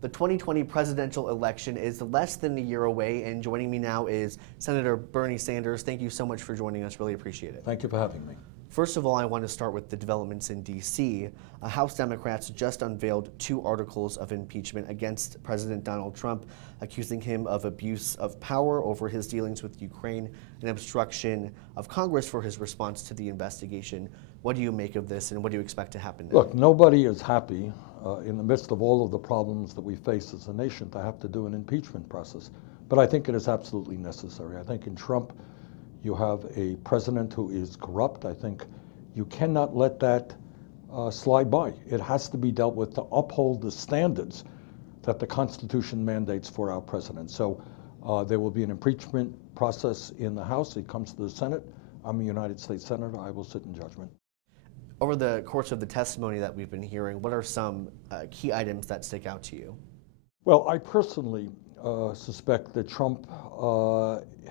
The 2020 presidential election is less than a year away, and joining me now is Senator Bernie Sanders. Thank you so much for joining us. Really appreciate it. Thank you for having me. First of all, I want to start with the developments in D.C. House Democrats just unveiled 2 articles of impeachment against President Donald Trump, accusing him of abuse of power over his dealings with Ukraine and obstruction of Congress for his response to the investigation. What do you make of this, and what do you expect to happen now? Look, nobody is happy in the midst of all of the problems that we face as a nation to have to do an impeachment process. But I think it is absolutely necessary. I think in Trump, you have a president who is corrupt. I think you cannot let that slide by. It has to be dealt with to uphold the standards that the Constitution mandates for our president. So there will be an impeachment process in the House. It comes to the Senate. I'm a United States Senator. I will sit in judgment. Over the course of the testimony that we've been hearing, what are some key items that stick out to you? Well, I personally suspect that Trump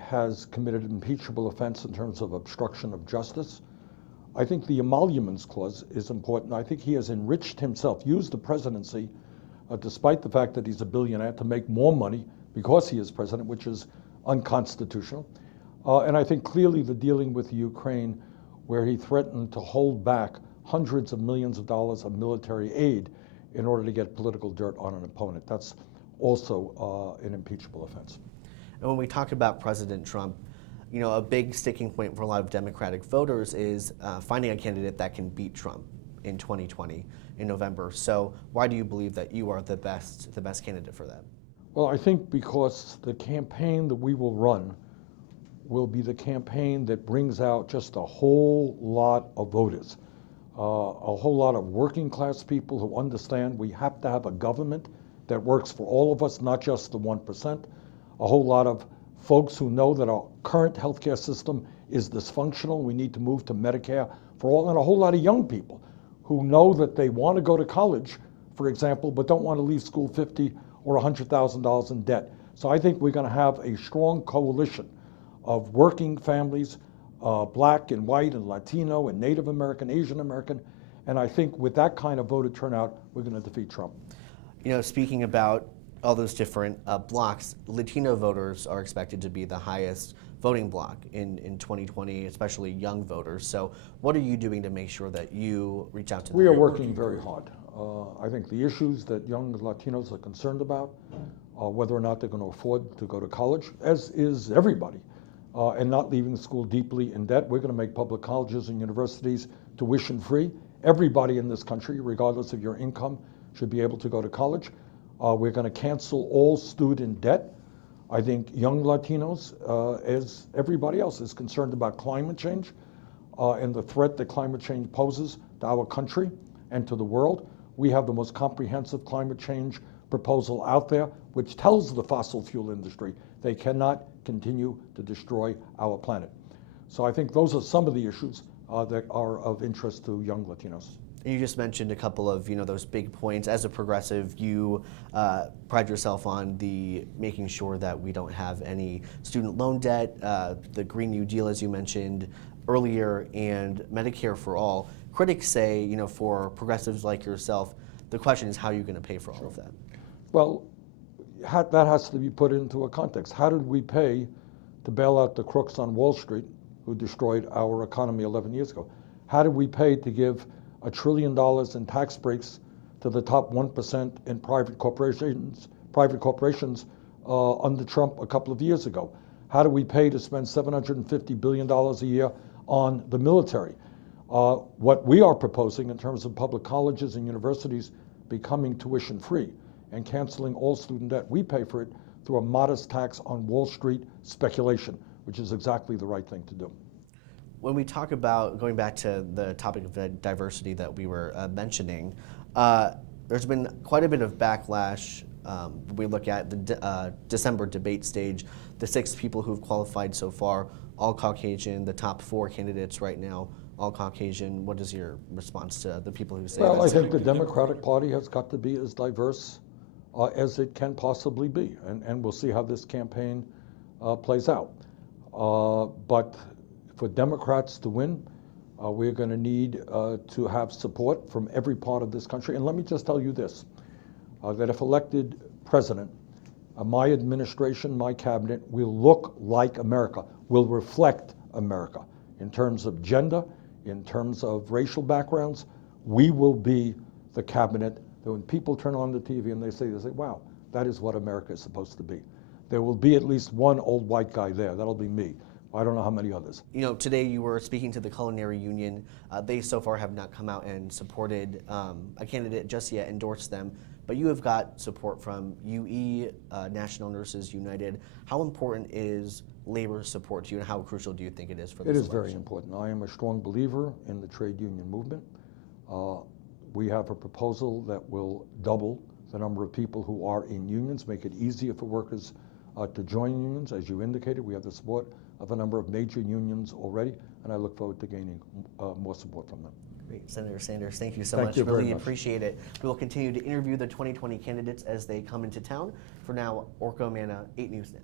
has committed an impeachable offense in terms of obstruction of justice. I think the emoluments clause is important. I think he has enriched himself, used the presidency, despite the fact that he's a billionaire, to make more money because he is president, which is unconstitutional. And I think clearly the dealing with Ukraine, where he threatened to hold back hundreds of millions of dollars of military aid in order to get political dirt on an opponent. That's also an impeachable offense. And when we talk about President Trump, you know, a big sticking point for a lot of Democratic voters is finding a candidate that can beat Trump in 2020 in November. So why do you believe that you are the best candidate for that? Well, I think because the campaign that we will run will be the campaign that brings out just a whole lot of voters, a whole lot of working class people who understand we have to have a government that works for all of us, not just the 1%, a whole lot of folks who know that our current healthcare system is dysfunctional. We need to move to Medicare for all, and a whole lot of young people who know that they want to go to college, for example, but don't want to leave school $50,000 or $100,000 in debt. So I think we're going to have a strong coalition of working families, black and white and Latino and Native American, Asian American, and I think with that kind of voter turnout, we're going to defeat Trump. You know, speaking about all those different blocks, Latino voters are expected to be the highest voting bloc in 2020, especially young voters. So what are you doing to make sure that you reach out to them? We are working very hard. I think the issues that young Latinos are concerned about, whether or not they're going to afford to go to college, as is everybody, and not leaving school deeply in debt. We're going to make public colleges and universities tuition free. Everybody in this country, regardless of your income, should be able to go to college. We're going to cancel all student debt. I think young Latinos, as everybody else, is concerned about climate change and the threat that climate change poses to our country and to the world. We have the most comprehensive climate change proposal out there, which tells the fossil fuel industry they cannot continue to destroy our planet. So I think those are some of the issues that are of interest to young Latinos. You just mentioned a couple of, those big points. As a progressive, you pride yourself on making sure that we don't have any student loan debt, the Green New Deal, as you mentioned earlier, and Medicare for all. Critics say, for progressives like yourself, the question is how you're going to pay for all of that. Well, that has to be put into a context. How did we pay to bail out the crooks on Wall Street who destroyed our economy 11 years ago? How did we pay to give $1 trillion in tax breaks to the top 1% in private corporations under Trump a couple of years ago? How do we pay to spend $750 billion a year on the military? What we are proposing in terms of public colleges and universities becoming tuition free and canceling all student debt, we pay for it through a modest tax on Wall Street speculation, which is exactly the right thing to do. When we talk about, going back to the topic of diversity that we were mentioning, there's been quite a bit of backlash. We look at the December debate stage, the 6 people who've qualified so far, all Caucasian, the top 4 candidates right now, all Caucasian. What is your response to the people who say that? Well, I think the Democratic Party has got to be as diverse as it can possibly be, and we'll see how this campaign plays out. But for Democrats to win, we're going to need to have support from every part of this country. And let me just tell you this. that if elected president, my administration, my cabinet will look like America, will reflect America in terms of gender, in terms of racial backgrounds. We will be the cabinet that when people turn on the TV and they say, wow, that is what America is supposed to be. There will be at least one old white guy there. That'll be me. I don't know how many others. You know, today you were speaking to the Culinary Union. They so far have not come out and supported a candidate just yet, endorsed them, but you have got support from UE, National Nurses United. How important is labor support to you, and how crucial do you think it is for this election? It is very important. I am a strong believer in the trade union movement. We have a proposal that will double the number of people who are in unions, make it easier for workers to join unions. As you indicated, we have the support of a number of major unions already, and I look forward to gaining more support from them. Great. Senator Sanders, thank you so Thank much. you very Really much. appreciate it. We will continue to interview the 2020 candidates as they come into town. For now, Orko Manna, 8 News Now.